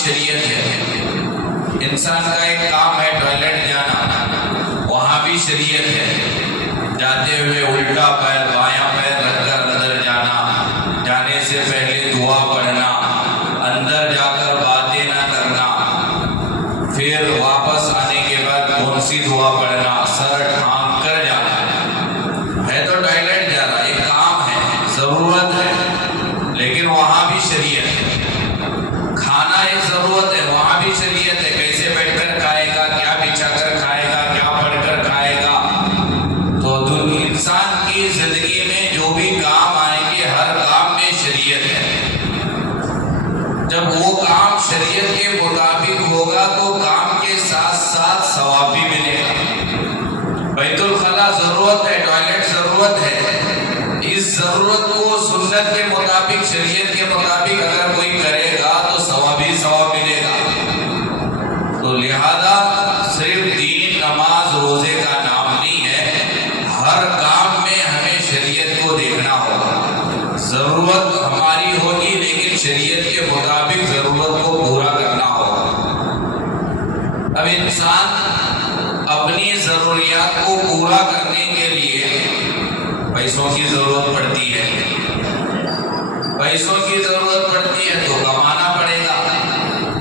شریعت ہے۔ انسان کا ایک کام ہے ٹوائلٹ جانا، وہاں بھی شریعت ہے۔ جاتے ہوئے الٹا پیر بایاں پیر رکھ کر اندر جانا، جانے سے پہلے دعا پڑھنا، اندر جا کر باتیں نہ کرنا، پھر واپس آنے کے بعد کون سی دعا پڑھنا، سر ڈھانک کر جانا ہے۔ تو ٹوائلٹ جا رہا، ایک کام ہے، ضرورت ہے، لیکن وہاں بھی شریعت ہے۔ کھانا ایک ضرورت ہے، وہاں بھی شریعت ہے، کیسے بیٹھ کر کھائے گا، کیا بچھا کر کھائے گا، کیا پڑھ کر کھائے گا۔ تو انسان کی زندگی میں جو بھی کام آئیں گے، ہر کام میں شریعت ہے۔ جب وہ کام شریعت کے مطابق ہوگا تو کام کے ساتھ ساتھ ثواب بھی ملے گا۔ بیت الخلا ضرورت ہے، ٹوائلٹ ضرورت ہے، اس ضرورت کو سنت کے مطابق، شریعت کے مطابق اگر کوئی کرے گا تو ثواب ہی ثواب ملے گا۔ تو لہذا صرف دین، نماز، روزے کا نام نہیں ہے، ہر کام میں ہمیں شریعت کو دیکھنا ہوگا۔ ضرورت ہماری ہوگی لیکن شریعت کے مطابق ضرورت کو پورا کرنا ہوگا۔ اب انسان اپنی ضروریات کو پورا کرنے کے لیے پیسوں کی ضرورت پڑتی ہے، پیسوں کی ضرورت پڑتی ہے تو کمانا پڑے گا۔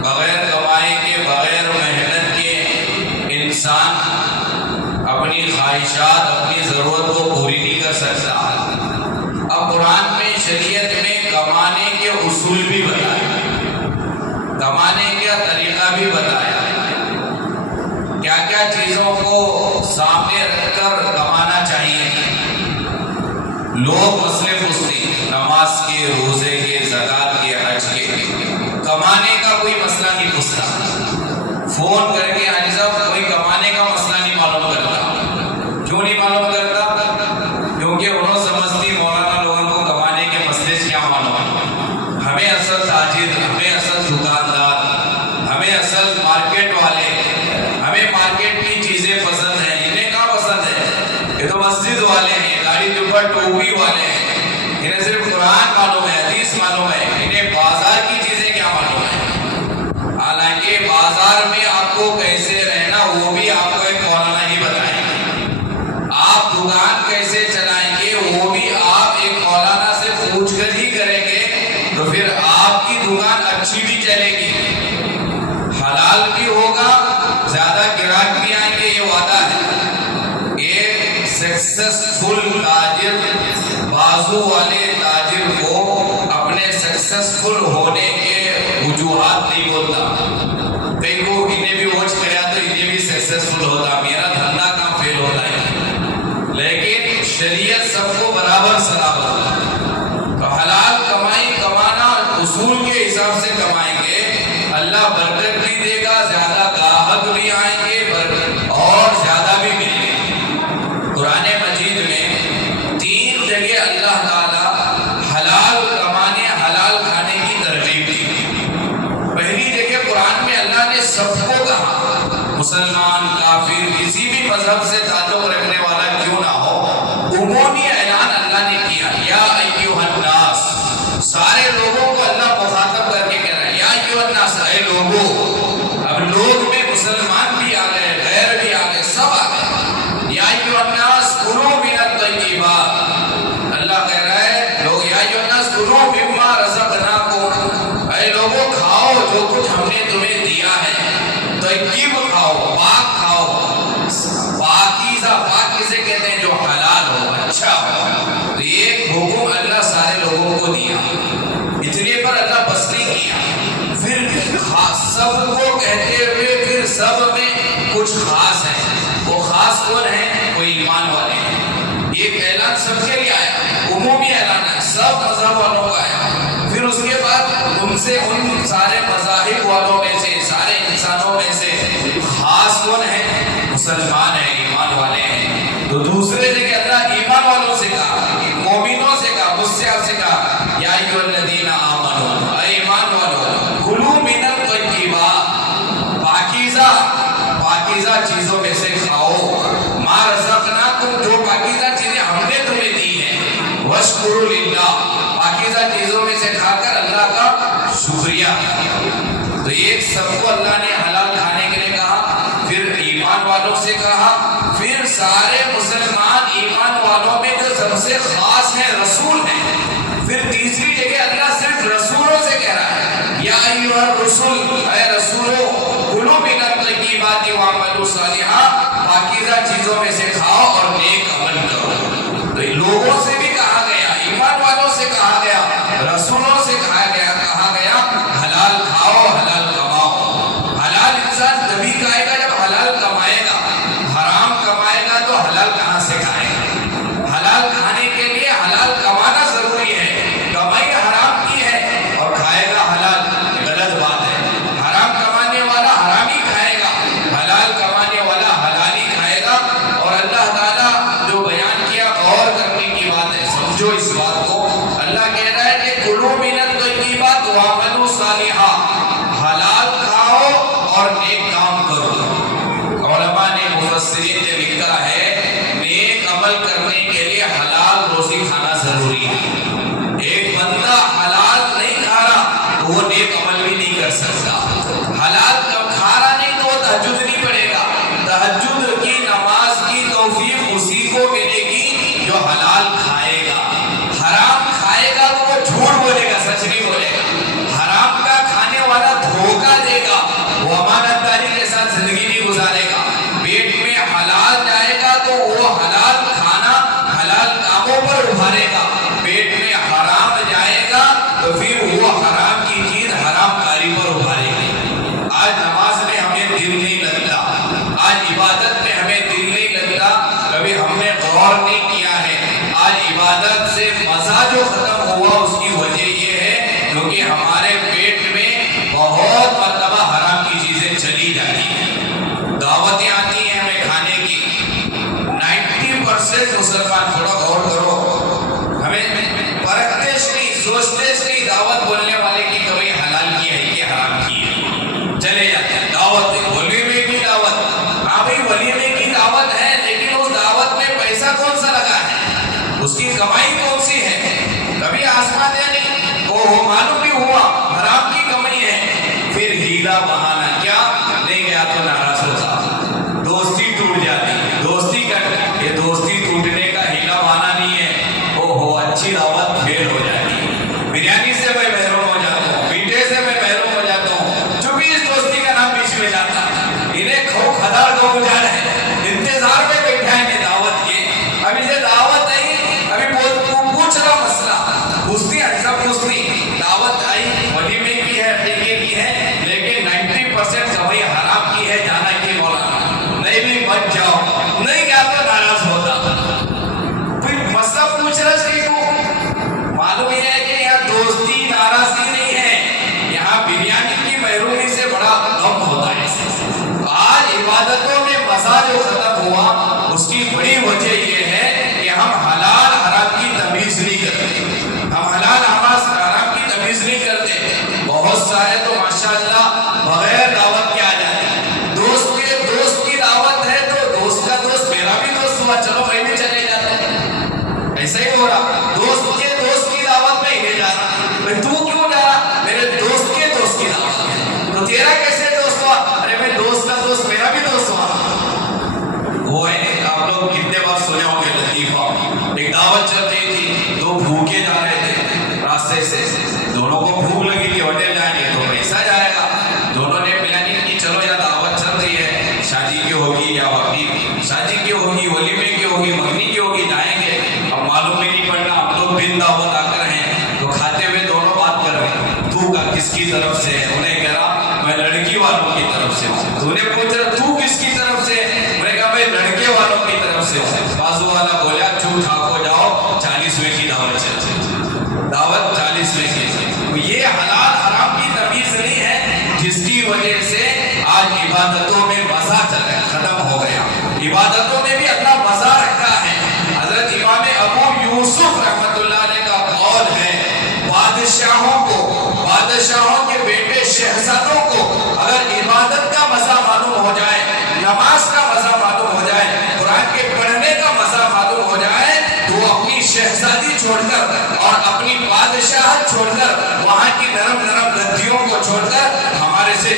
بغیر کمائی کے، بغیر محنت کے انسان اپنی خواہشات، اپنی ضرورت کو پوری نہیں کر سکتا۔ اب قرآن میں، شریعت میں کمانے کے اصول بھی بتائے، کمانے کا طریقہ بھی بتایا، کیا کیا چیزوں کو سامنے رکھ کر کمانا چاہیے۔ لوگ مسئلے پوچھتے ہیں، نماز کے، روزے کے، زکوٰۃ کے، حج کے، کمانے کا کوئی مسئلہ نہیں پوچھتا۔ فون کر کے حاجی صاحب کوئی کمانے کا مسئلہ نہیں معلوم کرتا۔ کیوں نہیں معلوم کرتا؟ کیونکہ انہوں سمجھتی مولانا لوگوں کو کمانے کے مسئلے سے کیا معلوم ہے۔ ہمیں اصل تاجر، ہمیں اصل دکاندار، ہمیں اصل مارکیٹ والے، ہمیں مارکیٹ کی چیزیں پسند ہیں، انہیں کہاں پسند ہے؟ یہ تو مسجد والے ہیں، گاڑی کے اوپر ٹوپی والے ہیں، انہیں صرف قرآن معلوم ہے، حدیث معلوم ہے، انہیں بازار کی چیزیں کیا معلوم ہے۔ حالانکہ بازار میں آپ کو کیسے رہنا وہ بھی آپ کو ایک مولانا ہی بتائیں گے، آپ دکان کیسے چلائیں گے وہ بھی آپ ایک مولانا سے پوچھ کر ہی کریں گے، تو پھر آپ کی دکان اچھی بھی چلے گی، حلال بھی ہوگا، زیادہ گراہک بھی آئیں گے، یہ وعدہ ہے۔ ایک سکسیسفل تاجر، بازو والے تاجر کو اپنے سکسیسفل ہونے کے وجوہات نہیں بولتا۔ کئی کو انہیں بھی واچ کریا تو انہیں بھی سکسیسفل ہوتا، میرا دھندا کام فیل ہوتا ہے، لیکن شریعت سب کو برابر سلام ہے۔ تو حلال کمائی کمانا اصول کے حساب سے کمائیں گے، اللہ برکت بھی دے گا، زیادہ گاہک بھی آئیں گے اور زیادہ بھی ملیں گے۔ قرآن مجید میں 3 جگہ اللہ تعالی حلال کمانے، حلال کھانے کی ترغیب دی۔ پہلی جگہ قرآن میں اللہ نے سب کو کہا، مسلمان، کافر، کسی بھی مذہب سے تعلق رکھنے والا کیوں نہ ہو، عمومی اعلان اللہ نے کیا، یا ایھا الناس، سارے لوگوں کو اللہ مخاطب کر کے کہہ رہا ہے، یا ایھا الناس، اے لوگوں۔ اب لوگ میں مسلمان بھی آ گئے، غیر بھی آ گئے، سب آ گئے۔ یا ایھا الناس کلوا من الطیبات، اللہ کہہ رہا ہے لوگ، یا ایھا الناس کلوا مما رزقناکم، اے لوگوں کھاؤ جو کچھ ہم نے تمہیں دیا ہے، طیب کھاؤ، پاک کھاؤ، پاکیزہ، پاک کسے کہتے ہیں؟ جو حلال ہو، اچھا ہو۔ تو یہ حکم اللہ سارے لوگوں کو دیا، اتنے پر اللہ بس نہیں کیا، پھر سب کو کہتے ہوئے پھر سب میں کچھ خاص ہے۔ وہ خاص کون ہیں؟ وہ ایمان والے ہیں۔ یہ اعلان سب کے لیے آیا، عمومی اعلان ہے، سب مذہب والوں کا آیا۔ پھر اس کے بعد ان سے، ان سارے مذاہب والوں میں سے، سارے انسانوں میں سے خاص کون ہے؟ مسلمان ہیں، ایمان والے ہیں۔ تو دوسرے جگہ اللہ ایمان والوں سے کہا، مومنوں سے کہا، مجھ سے آپ سے کہا، یا ایھا الذین آمنوا، اے ایمان والو، کلوا من الطیبات، پاکیزہ، پاکیزہ چیزوں میں سے کھاؤ، ما رزقناکم، جو پاکیزہ چیزیں ہم نے تمہیں دی ہیں، واشکروا للہ، پاکیزہ چیزوں میں سے کھا کر اللہ کا شکریہ۔ تو یہ ایک سب کو اللہ نے حلال کھانے کے لیے کہا، پھر ایمان والوں سے کہا، پھر سارے مسلمان ایمان والوں میں جو سب سے خاص ہیں رسول ہیں، پھر تیسری جگہ اللہ صرف رسولوں سے کہہ رہا ہے یا ایھا الرسل، اے رسولو کلوا من الطیبات واعملوا صالحا، پاکیزہ چیزوں میں سے کھاؤ اور نیک عمل کرو۔ تو لوگوں سے بھی کہا گیا، ایمان والوں سے کہا گیا، رسولوں سے کہا گیا حلال کھاؤ حلال کماؤ۔ حلال انسان تبھی کھائے گا جب حلال کمائے گا، حرام کمائے گا تو حلال کہاں سے کھائے گا؟ حلال کھانے کے لیے حلال کمانا ضروری ہے، کمائی حرام کی ہے اور کھائے گا حلال، غلط بات ہے۔ حرام کمانے والا حرام ہی کھائے گا، حلال کمانے والا حلال ہی کھائے گا۔ اور اللہ تعالیٰ جو بیان کیا غور کرنے کی بات ہے، سمجھو اس بات کو۔ اللہ کہہ رہا ہے کہ کلوا من الطیبات واعملوا صالحا، حلال کھاؤ اور نیک کام کرو۔ علماء نے مفسرین نے لکھا ہے نیک عمل کرنے کے لیے حلال روزی کھانا ضروری ہے۔ ایک بندہ حلال نہیں کھا رہا تو وہ نیک عمل بھی نہیں کر سکتا۔ حلال کھا رہا نہیں تو وہ تہجد نہیں پڑھے گا۔ تہجد کی نماز کی توفیق اسی کو ملے گی جو حلال کھائے گا۔ حرام کھائے گا تو وہ جھوٹ بولے گا، سچ نہیں بولے گا۔ حرام کا کھانے والا دھوکہ دے گا، وہ امانت داری کے ساتھ زندگی نہیں گزارے گا۔ پیٹ میں حلال جائے گا تو وہ حلال کھانا حلال کاموں پر ابھارے گا، پیٹ میں حرام جائے گا تو پھر وہ حرام کی چیز حرام کاری پر ابھارے گی۔ آج نماز میں ہمیں دل نہیں لگتا، آج عبادت میں ہمیں دل نہیں لگتا، کبھی ہم نے غور نہیں کیا ہے۔ آج عبادت سے مزہ جو ختم ہوا اس کی وجہ یہ ہے کیونکہ ہمارے پیٹ میں بہت مرتبہ حرام کی چیزیں چلی جاتی ہیں۔ دعوتیں آتی ہیں ہمیں کھانے کی، 90% مسلمان، تھوڑا غور کرو، ہمیں پرکھتے نہیں، سوچتے نہیں، دعوت بولنے والے کی کبھی حلال کی ہے کہ حرام کی ہے، چلے جاتے ہیں۔ دعوت ولیمے کی دعوت، ہاں بھائی ولیمے کی دعوت ہے، لیکن اس دعوت میں پیسہ کون سا لگا ہے، اس کی کمائی کون سی ہے؟ کبھی آسمان یا نہیں، وہ معلوم بھی ہوا حرام کی کمائی ہے۔ پھر ہیلا بہانا، کیا نہیں گیا تو ناراض ہوتا، دوستی ٹوٹ جاتی، دوستی کا یہ دوستی ٹوٹنے کا ہیلا بہانا نہیں ہے، اوہو اچھی دعوت پھیل ہو جاتی، بریانی سے میں محروم ہو جاتا ہوں، میٹھے سے میں محروم ہو جاتا ہوں، جو بھی اس دوستی کا نام بیچ میں جاتا، انہیں کھو کھدار دو گزار ہے، انتظار میں بیٹھا ہے کہ دعوت کے، ابھی سے دعوت نہیں، ابھی پوچھ رہا مسئلہ، پوچھتی اچھا پوچھتی، دعوت آئی ولیمے کی ہے، عقیقے کی ہے، لیکن 90% کبھی حرام کی ہے، جانا کی مولانا نہیں بھی بچ جاؤ، نہیں گیا تو ناراض ہوتا۔ پھر مسئلہ پوچھ رہا صحیح کو، معلوم یہ ہے کہ یہاں دوستی ناراضگی نہیں ہے، یہاں بریانی کی محرومی سے بڑا غم ہوتا ہے۔ آج عبادتوں میں مزہ جو ختم ہوا اس کی بڑی وجہ یہ ہے کہ ہم حلال حرام کی تمیز نہیں کرتے، ہم حلال حرام کی تمیز نہیں کرتے۔ بہت سارے تو ماشاءاللہ بغیر دعوت کے آ جاتے ہیں، دوست کے دوست کی دعوت ہے تو دوست کا دوست میرا بھی دوست ہوا، چلو میں بھی چلے جاتا ہوں، ایسا ہی ہو رہا، دوست کے دوست کی دعوت میں ہی جا رہا، تو کیوں جا رہا؟ میرے دوست کے دوست کی دعوت، تو تیرا کیسے دوست ہوا؟ ارے میں دوست کا دوست میرا بھی دوست ہوا۔ وہ ہے آپ لوگ کتنے بار سنے ہوں گے لطیفہ، ایک دعوت چل رہی تھی، دو بھوکے جا رہے تھے راستے سے، دونوں کو بھوک لگی تھی، ہوٹل جائیں گے تو پیسہ جائے گا، دونوں نے پلاننگ کی چلو یا دعوت چل رہی ہے، شادی کی ہوگی یا اپنی شادی کی ہوگی، ولیمے کی ہوگی، منگنی کی ہوگی، جائیں گے، اب معلوم ہی نہیں پڑنا، ہم تو بن دعوت آ کر ہیں، تو کھاتے ہوئے دونوں بات کر رہے ہیں، تو کا کس کی طرف سے ہے؟ انہیں کہہ رہا میں لڑکی والوں کی طرف سے ہوں، تو نے پوچھ رہا تو کس کی طرف سے؟ انہیں کہا میں لڑکے والوں کی طرف سے ہوں۔ بازو والا بولا چپ ٹھاکو جاؤ، 40ویں کی دعوت چلتی، دعوت 40ویں کی۔ تو یہ حلال حرام کی تمیز نہیں ہے جس کی وجہ سے آج عبادتوں میں مزہ ختم ہو گیا۔ عبادتوں میں بھی اللہ مزہ رکھا ہے۔ حضرت امام ابو یوسف رحمۃ اللہ علیہ کا قول ہے بادشاہوں کے بیٹے شہزادوں کو اگر عبادت کا مزہ معلوم ہو جائے، نماز کا مزہ معلوم ہو جائے، قرآن کے پڑھنے کا مزہ معلوم ہو جائے تو وہ اپنی شہزادی چھوڑ کر اور اپنی بادشاہت چھوڑ کر، وہاں کی نرم نرم گدیوں کو چھوڑ کر ہمارے سے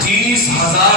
30,000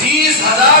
30,000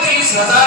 30,000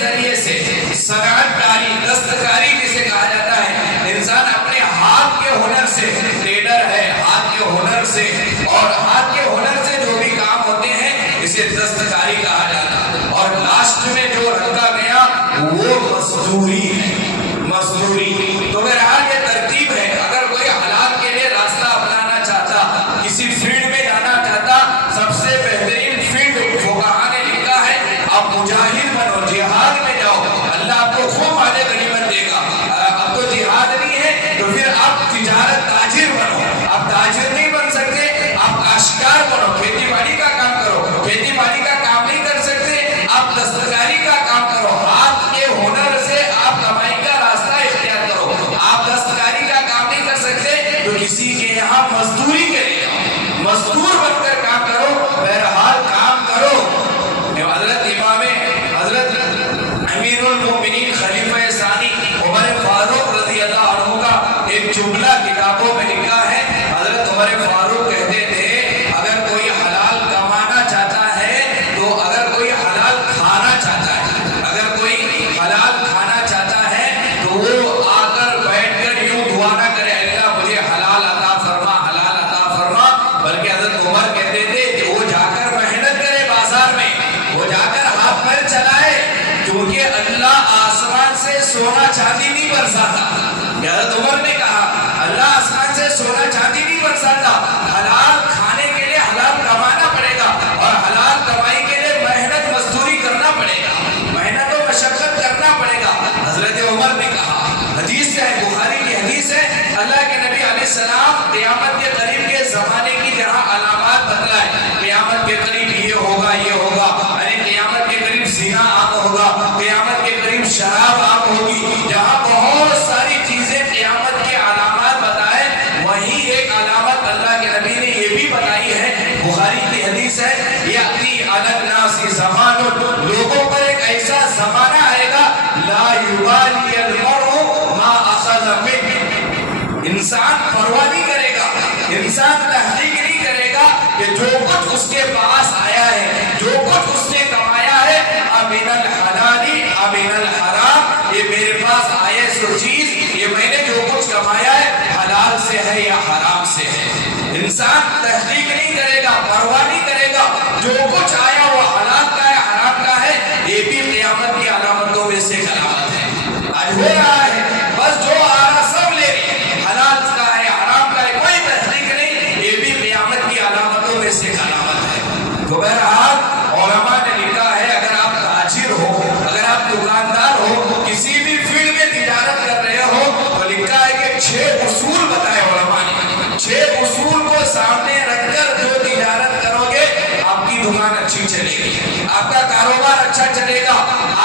ذریعے سے صنعت کاری، دستکاری جسے کہا جاتا ہے، انسان اپنے ہاتھ کے ہنر سے، ٹیلر ہے ہاتھ کے ہنر سے، اور ہاتھ کے ہنر سے جو بھی کام ہوتے ہیں اسے دستکاری کہا جاتا ہے۔ اور لاسٹ میں جو رکھا گیا وہ مزدوری ہے، مزدوری۔ تو بہرحال یہ ترتیب ہے۔ اگر کوئی حلال کے لیے راستہ اپنانا چاہتا، کسی فیلڈ میں جانا چاہتا، سب سے بہترین فیلڈ فقہاء نے لکھا ہے آپ مجاہد بنو، جہاد میں جاؤ، اللہ آپ کو خوب مال غنیمت دے گا۔ اب تو جہاد نہیں ہے تو پھر آپ تجارت تاجر بنو۔ آپ تاجر نہیں بن سکتے، آپ کاشتکار بنو، کھیتی باڑی کا کام کرو۔ کھیتی باڑی کا کام نہیں کر سکتے، آپ دستکاری کا کام کرو، ہاتھ کے ہنر سے آپ کمائی کا راستہ اختیار کرو۔ آپ دستکاری کا کام نہیں کر سکتے تو کسی کے یہاں مزدوری کے لیے مزدور بن کر کام کرو، بہرحال کام کرو۔ حضرت امیر المومنین خلیفہ ثانی عمر فاروق رضی اللہ عنہ کا ایک جملہ کتابوں میں لکھا ہے۔ حضرت عمر فاروق کہتے تھے اگر کوئی حلال کمانا چاہتا ہے تو اگر کوئی حلال کھانا چاہتا ہے، اگر کوئی حلال کھانا چاہتا ہے تو وہ آ کر بیٹھ کر یوں دعا نہ کرے اللہ مجھے حلال عطا فرما، حلال عطا فرما، بلکہ حضرت عمر کہتے تھے کہ وہ جا کر محنت کرے بازار میں، وہ جا کر ہاتھ پیر چلائے، کیونکہ اللہ آسمان سے سونا چاندی نہیں برساتا۔ حضرت عمر نے کہا اللہ آسمان سے سونا چاندی نہیں برساتا، حلال کھانے کے لیے حلال کمانا پڑے گا، اور حلال کمائی کے لیے محنت مزدوری کرنا پڑے گا، محنت و مشقت کرنا پڑے گا۔ حضرت عمر نے کہا، حدیث ہے بخاری کی حدیث ہے، اللہ کے نبی علیہ السلام قیامت کے قریب کے زمانے کی جہاں علامات بتلائے، قیامت کے قریب یہ ہوگا یہ ہوگا، یعنی قیامت کے قریب زنا عام ہوگا، قیامت کے قریب شراب عام ہوگی، جہاں بہت ساری چیزیں قیامت کے علامات بتائے، وہیں ایک علامت اللہ کے نبی نے یہ بھی بتائی ہے، بخاری کی حدیث ہے، یاتی علی الناس زمان، لوگوں پر ایک ایسا زمانہ آئے گا لا یبالی المرء ما اخذ منه، انسان پرواہ نہیں کرے گا، انسان تحقیق نہیں کرے گا کہ جو کچھ اس کے پاس آیا ہے، جو کچھ اس نے کمایا ہے، امن الحلالی امن الحرام، یہ میرے پاس آئے سو چیز، یہ میں نے جو کچھ کمایا ہے حلال سے ہے یا حرام سے ہے۔ انسان تحقیق نہیں کرے گا، پرواہ نہیں کرے گا، جو کچھ آیا وہ حلال کا ہے حرام کا ہے، یہ بھی قیامت کی علامتوں میں سے ایک علامت ہے۔ آج ہو رہا ہے بس جو آ رہا سب لے رہے، حلال کا ہے حرام کا ہے، کوئی تحقیق نہیں، یہ بھی قیامت کی علامتوں میں سے ایک علامت ہے۔ تو بہرحال علماء نے لکھا ہے اگر آپ تاجر ہو، اگر آپ دکاندار ہو، کسی بھی فیلڈ میں تجارت کر رہے ہو، تو لکھا ہے کہ 6 اصول بتائے علماء نے، 6 اصول کو سامنے رکھ کر جو تجارت کرو گے آپ کی دکان اچھی چلے گی، آپ کا کاروبار اچھا چلے گا،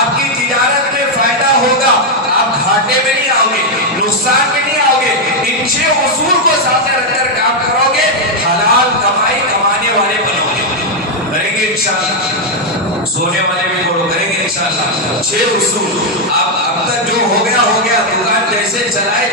آپ کی تجارت میں فائدہ ہوگا، آپ گھاٹے میں نہیں آؤ گے، نقصان میں نہیں آؤ گے۔ ان 6 اصول کو سامنے رکھ کر کام کرو گے، حلال کمائی کمانے والے بنو گے۔ کریں گے انشاءاللہ، سونے والے بھی بولو کریں گے انشاءاللہ۔ 6 اصول اب تک جو ہو گیا، دکان جیسے چلائے،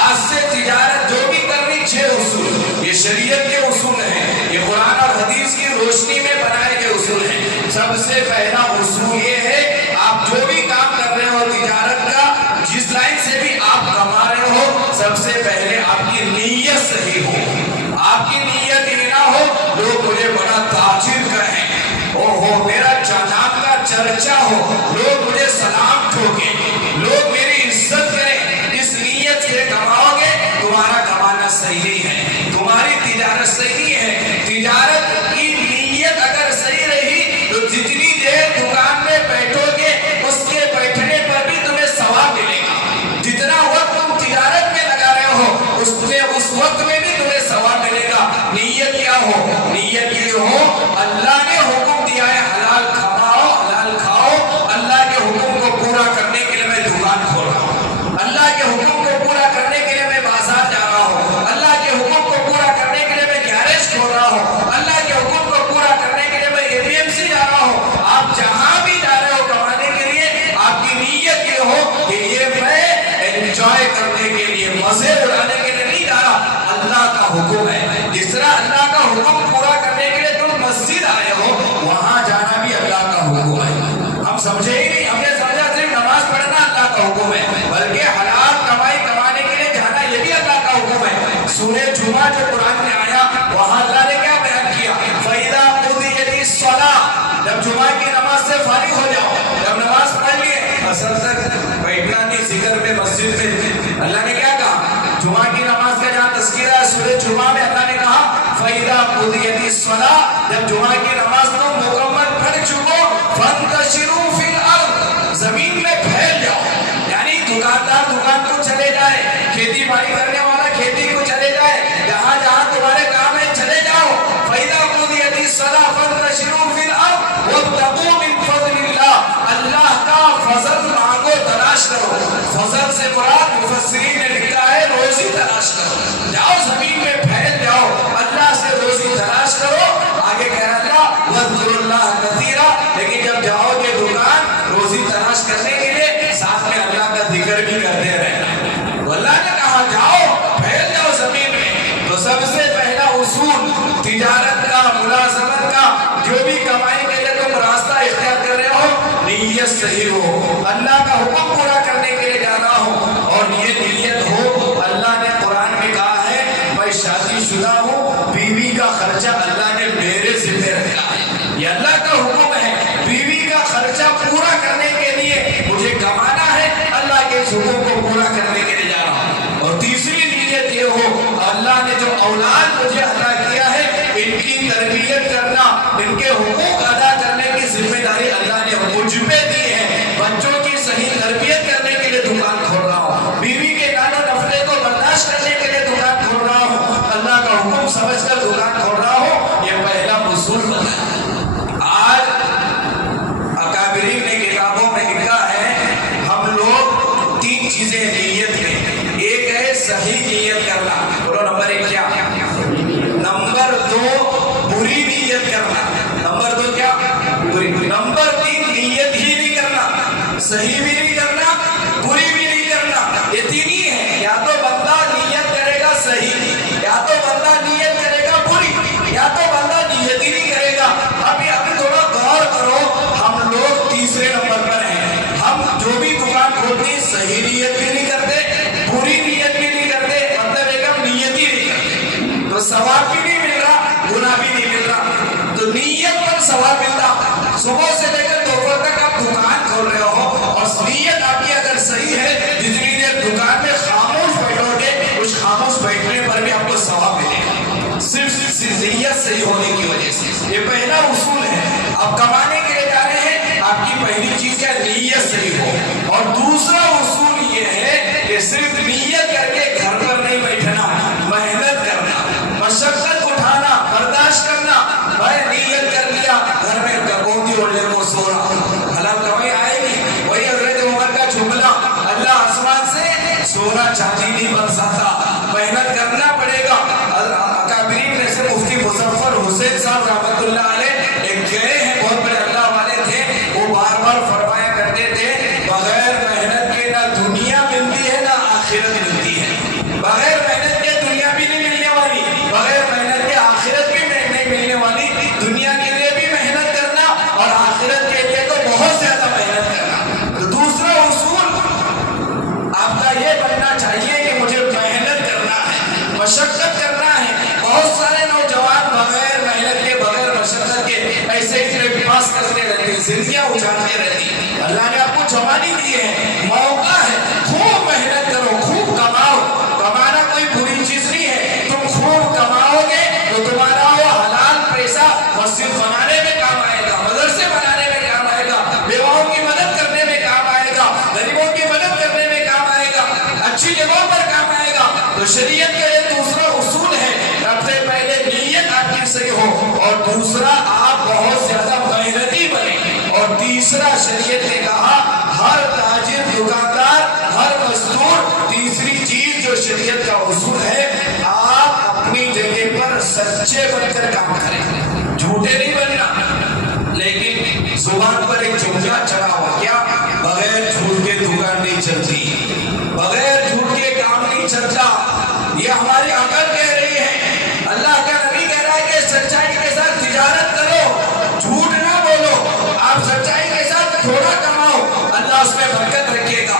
آج سے تجارت جو بھی کرنی، 6 اصول، یہ شریعت کے اصول ہیں، یہ قرآن اور حدیث کی روشنی میں بنائے گئے اصول ہیں۔ سب سے پہلا اصول یہ ہے آپ جو بھی کام کر رہے ہو تجارت کا، جس لائن سے بھی آپ کما رہے ہو، سب سے پہلے آپ کی نیت صحیح ہو، آپ کی نیت یہ نہ ہو لوگ مجھے بڑا تاجر کہیں، اوہو میرا نام کا چرچا ہو، لوگ مجھے سلام ٹھوکیں، لوگ میری عزت کریں، اس نیت سے کماؤ گے تمہارا کمانا صحیح ہے، تمہاری تجارت صحیح ہے۔ تجارت کی نیت اگر صحیح رہی تو جتنی دیر دکان میں بیٹھو گے اس کے بیٹھنے پر بھی تمہیں ثواب ملے گا، جتنا وقت تم تجارت میں لگا رہے ہو اس وقت میں بھی تمہیں ثواب ملے گا۔ نیت کیا ہو؟ نیت یہ ہو اللہ نے حکم دیا ہے حلال کماؤ حلال کھاؤ، اللہ کے حکم کو پورا کرنے کے لیے میں دکان کھول رہا ہوں، اللہ کے حکم کو پورا کرنے کے لیے میں بازار جا رہا ہوں، اللہ کے حکم کو پورا کرنے کے لیے میں گیرج کھول رہا ہوں، اللہ کے حکم کو پورا کرنے کے لیے میں APMC جا رہا ہوں۔ آپ جہاں بھی جا رہے ہو کمانے کے لیے، آپ کی نیت یہ ہو کہ یہ میں انجوائے کرنے کے لیے، مزے اڑانے کے لیے نہیں جا رہا، اللہ کا حکم ہے۔ جس طرح اللہ کا حکم پورا کرنے کے لیے تم مسجد آئے ہو، وہاں جانا بھی اللہ کا حکم ہے۔ ہم سمجھے ہی نہیں، ہم نے اثر تک بیٹھنا نہیں ذکر میں مسجد میں. اللہ نے کیا کہا؟ جمعہ کی نماز کا جہاں تذکرہ ہے سورہ جمعہ میں اللہ نے کہا فَإِذَا قُضِيَتِ الصَّلَاةُ، جب جمعہ کی نماز تم مکمل پڑھ چکو فَانْتَشِرُوا فِي الْأَرْضِ، زمین میں پھیل جاؤ. یعنی دکاندار دکان کو چلے جائے، کھیتی باڑی کرنے والا کھیتی کو چلے جائے، جہاں جہاں تمہارے کام ہے چلے جاؤ. فَإِذَا قُضِيَتِ الصَّلَاةُ فَانْتَشِرُوا فِي الْأَرْضِ وَابْتَغُوا مِن فَضْلِ اللَّهِ، اللہ کا فضل مانگو، تلاش کرو. فضل سے مراد مفسرین نے لکھا ہے روزی تلاش کرو. جاؤ زمین میں پھیل جاؤ، اللہ سے روزی تلاش کرو. آگے کہہ رہا اللہ وَاذْكُرُوا اللَّهَ كَثِيرًا، لیکن جب جاؤ گے دکان روزی تلاش کرنے کے لیے ساتھ میں اللہ کا ذکر بھی کرتے رہنا. تو اللہ نے کہا جاؤ پھیل جاؤ زمین میں. تو سب سے پہلا اصول تجارت کا، ملازمت کا، جو بھی کمائی کے لیے تم راستہ اختیار کر رہے ہو، نیت صحیح ہو، اللہ کا حکم پورا کرنے کے لیے جانا ہو. اور یہ نیت ہو، اللہ نے قرآن میں کہا ہے میں شادی شدہ ہوں، بیوی کا خرچہ اللہ نے میرے ذمہ رکھا ہے. یہ اللہ کا حکم ہے، بیوی کا خرچہ پورا کرنے کے لیے مجھے کمانا ہے، اللہ کے اس حکم کو پورا کرنے کے لیے جا رہا ہوں. اور تیسری نیت یہ ہو اللہ نے جو اولاد مجھے عطا کیا ہے ان کی تربیت کرنا، ان کے حقوق ادا کرنے کی ذمہ داری اللہ نے مجھ پہ دی ہے. بچوں کی صحیح تربیت کرنے کے لیے دکان کھول رہا ہوں، بیوی کے گانوں نفرے کو برداشت کرنے کے لیے دکان کھول رہا ہوں، اللہ کا حکم سمجھ کر دکان کھول رہا ہوں. یہ پہلا اصول بتایا. آج اکابرین نے کتابوں میں لکھا ہے ہم لوگ تین چیزیں نیت میں، ایک ہے صحیح نیت کرنا، بولو نمبر ایک کیا؟ نمبر دو بری نیت کرنا، نمبر دو کیا؟ بری. نمبر تین نیت ہی نہیں کرنا، صحیح بھی نہیں کرنا، بری بھی نہیں کرنا. یہ تین ہی ہے. یا تو بندہ نیت کرے گا صحیح، یا تو بندہ نیت کرے گا بری، یا تو بندہ نیت ہی نہیں کرے گا. ابھی تھوڑا غور کرو، ہم لوگ تیسرے نمبر پر ہیں. ہم جو بھی دکان کھولتے ہیں صحیح نیت بھی نہیں کرتے، بری نیت بھی نہیں کرتے، مطلب ایک ہم نیت ہی نہیں کرتے. تو ثواب بھی نہیں مل رہا، گناہ بھی نہیں مل رہا. تو نیت پر ثواب ملتا. صبح سے لے کر دوپہر تک آپ دکان کھول رہے ہو اور نیت آپ کی اگر صحیح ہے، جتنی دیر دکان میں خاموش بیٹھو گے اس خاموش بیٹھنے پر بھی آپ کو ثواب ملے گا، صرف نیت صحیح ہونے کی وجہ سے. یہ پہلا اصول ہے. آپ کمانے کے لیے جا رہے ہیں، آپ کی پہلی چیز کیا؟ نیت صحیح ہو. اور دوسرا اصول یہ ہے کہ صرف نیت کر کے گھر پر نہیں بیٹھنا، محنت کرنا، مشقت اٹھانا، برداشت کرنا. بھائی نیت کر لیا گھر میں کبوتی اڑنے کو سو رہا، حلال کمائی آئے گی. وہی حضرت عمر کا جملہ، اللہ آسمان سے سونا چاندی نہیں برساتا، محنت کرنا پڑے گا. اکابرین میں سے مفتی مظفر حسین صاحب رحمۃ اللہ علیہ ایک گئے ہیں، بہت بڑے اللہ والے تھے. وہ بار بار فرمایا کرتے تھے بغیر محنت کے نہ دنیا ملتی ہے نہ آخرت ملتی ہے. بغیر محنت کے دنیا بھی نہیں ملنے والی، بغیر محنت کے آخرت بھی نہیں ملنے والی. دنیا کے لیے بھی محنت کرنا اور آخرت کے لیے تو بہت زیادہ محنت کرنا. تو دوسرا اصول آپ کا یہ بننا چاہیے کہ مجھے محنت کرنا ہے، مشقت کرنا ہے. بہت سارے نوجوان بغیر محنت کے، بغیر مشقت کے ایسے ہی ٹائم پاس کرتے رہتے ہیں، زندگیاں اجاڑتے رہتی ہیں. اللہ نے آپ کو جوانی دی ہے، موقع ہے، خوب محنت کرو، خوب کماؤ. کمانا کوئی بری چیز نہیں ہے. تم خوب کماؤ گے تو تمہارا وہ حلال پیسہ مسجد بنانے میں کام آئے گا، مدرسے بنانے میں کام آئے گا، بیواؤں کی مدد کرنے میں کام آئے گا، غریبوں کی مدد کرنے میں کام آئے گا، اچھی جگہوں پر کام آئے گا. تو شریعت کا یہ دوسرا اصول ہے. سب سے پہلے نیت آپ کی صحیح ہو، اور دوسرا آپ بہت زیادہ محنتی بنے. اور تیسرا شریعت نے کہا ہر تاجر، دکاندار، ہر مزدور، تیسری چیز جو شریعت کا اصول ہے، آپ اپنی جگہ پر سچے بن کر کام کریں، جھوٹے نہیں بننا. لیکن زبان پر ایک جملہ چڑھا ہوا، کیا؟ بغیر جھوٹ کے دکان نہیں چلتی، بغیر جھوٹ کے کام نہیں چلتا. یہ ہماری عقل کہہ رہی ہے. اللہ کا نبی کہہ رہا ہے کہ سچائی کے ساتھ تجارت کرو، جھوٹ نہ بولو. آپ سچائی کے ساتھ تھوڑا کماؤ، اللہ اس میں برکت رکھے گا.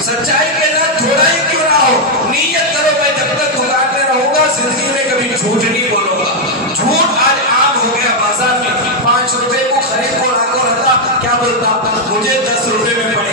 سچائی کے ساتھ تھوڑا ہی کیوں نہ ہو، نیت کرو میں جب تک دکان میں رہوں گا زندگی میں کبھی جھوٹ نہیں بولوں گا. جھوٹ آج عام ہو گیا بازار میں. 5 روپے کو خرید کو لا کر رہتا، کیا بولتا؟ مجھے 10 روپے میں پڑے.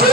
2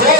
2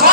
2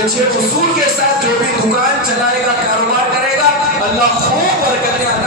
یہ 6 اصول کے ساتھ جو بھی دکان چلائے گا، کاروبار کرے گا، اللہ خوب برکتیں